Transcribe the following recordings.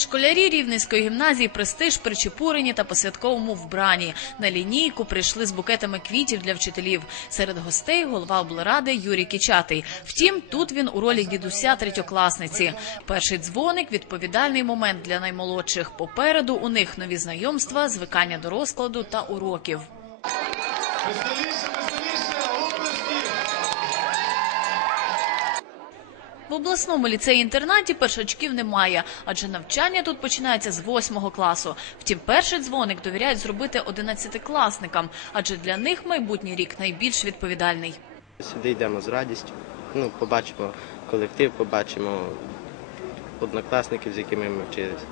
Школярі Рівненської гімназії престиж причепурені та по святковому вбранні. На лінійку прийшли з букетами квітів для вчителів. Серед гостей голова облради Юрій Кічатий. Втім, тут він у ролі дідуся третьокласниці. Перший дзвоник відповідальний момент для наймолодших. Попереду у них нові знайомства, звикання до розкладу та уроків. В обласному ліцеї-інтернаті першачків немає, адже навчання тут починається з восьмого класу. Втім, перший дзвоник довіряють зробити одинадцятикласникам, адже для них майбутній рік найбільш відповідальний. Сюди йдемо з радістю. Ну, побачимо колектив, побачимо однокласників, з якими ми вчилися.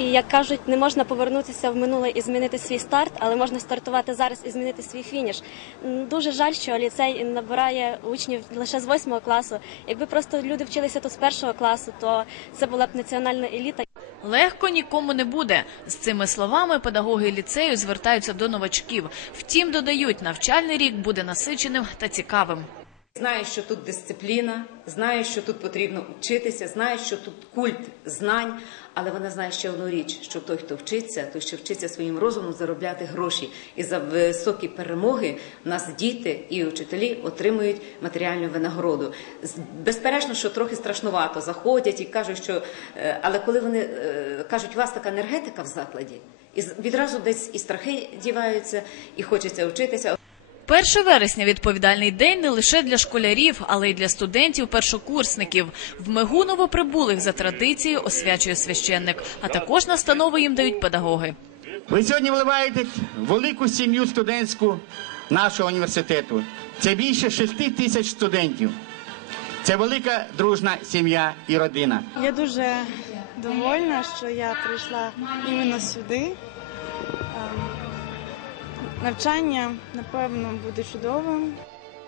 І як кажуть, не можна повернутися в минуле і змінити свій старт, але можна стартувати зараз і змінити свій фініш. Дуже жаль, що ліцей набирає учнів лише з восьмого класу. Якби просто люди вчилися тут з першого класу, то це була б національна еліта. Легко нікому не буде. З цими словами педагоги ліцею звертаються до новачків. Втім, додають, навчальний рік буде насиченим та цікавим. Знаю, що тут дисципліна, знаю, що тут потрібно вчитися, знаю, що тут культ знань, але вона знає ще одну річ: що той, хто вчиться, той, що вчиться своїм розумом заробляти гроші. І за високі перемоги в нас діти і вчителі отримують матеріальну винагороду. Безперечно, що трохи страшнувато заходять і кажуть, що е, але коли вони е, кажуть, у вас така енергетика в закладі, і відразу десь і страхи діваються, і хочеться вчитися. 1 вересня відповідальний день не лише для школярів, але й для студентів-першокурсників. В Мегу новоприбулих за традицією освячує священник, а також настанови їм дають педагоги. Ви сьогодні вливаєте велику сім'ю студентську нашого університету. Це більше 6 тисяч студентів. Це велика дружна сім'я і родина. Я дуже довольна, що я прийшла іменно сюди. Навчання, напевно, буде чудовим.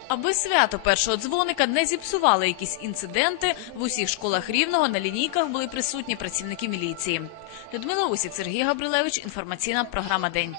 Аби свято першого дзвоника не зіпсували якісь інциденти, в усіх школах рівного на лінійках були присутні працівники міліції. Людмила Усік, Сергій Габрилевич. Інформаційна програма День.